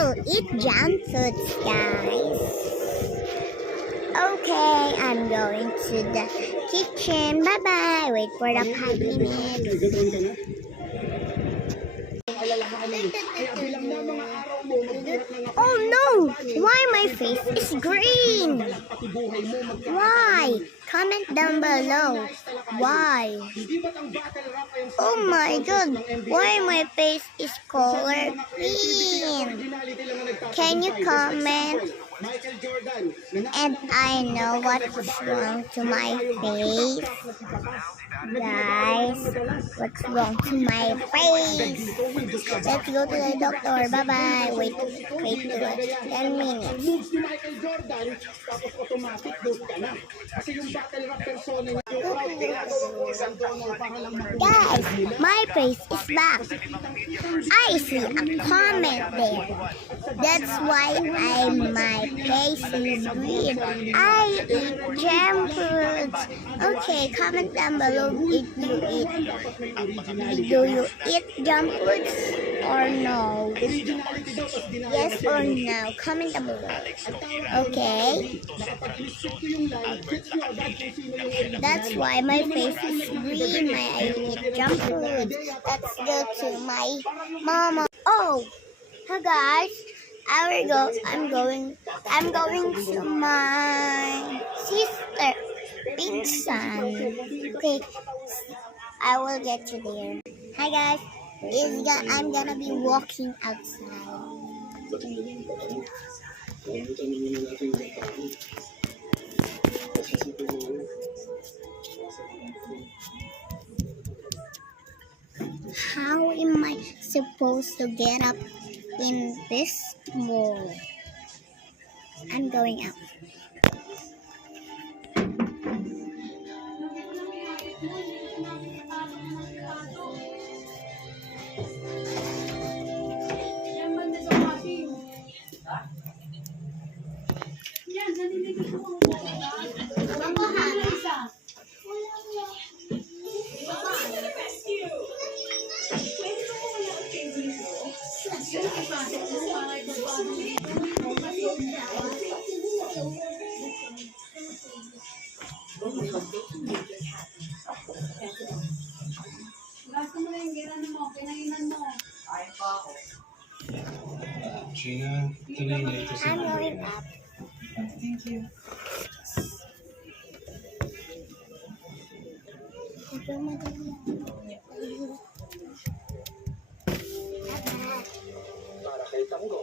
will eat junk foods, guys. Okay, I'm going to the kitchen. Bye-bye. Wait for the 5 minutes. Oh no! Why my face is green? Why? Comment down below. Why? Oh my god! Why my face is color green? Can you comment? And I know what's wrong to my face. Guys, what's wrong to my face? Let's go to the doctor. Bye-bye. Wait to 10 minutes. Guys, my face is back. I see a comment there. That's why my face is green. I eat junk foods. Okay, comment down below if you eat. Do you eat junk foods or no? Yes or no? Comment down below. Okay. That's why my face is green. I eat junk foods. Let's go to my mama. Oh, hi guys. I'm going to my sister Pinsan. Okay, I will get you there. Hi guys, I'm gonna be walking outside. How am I supposed to get up in this mall? I'm going out. Gina, ito na yung ito sa I'm going up. Thank you. Para kay Tango.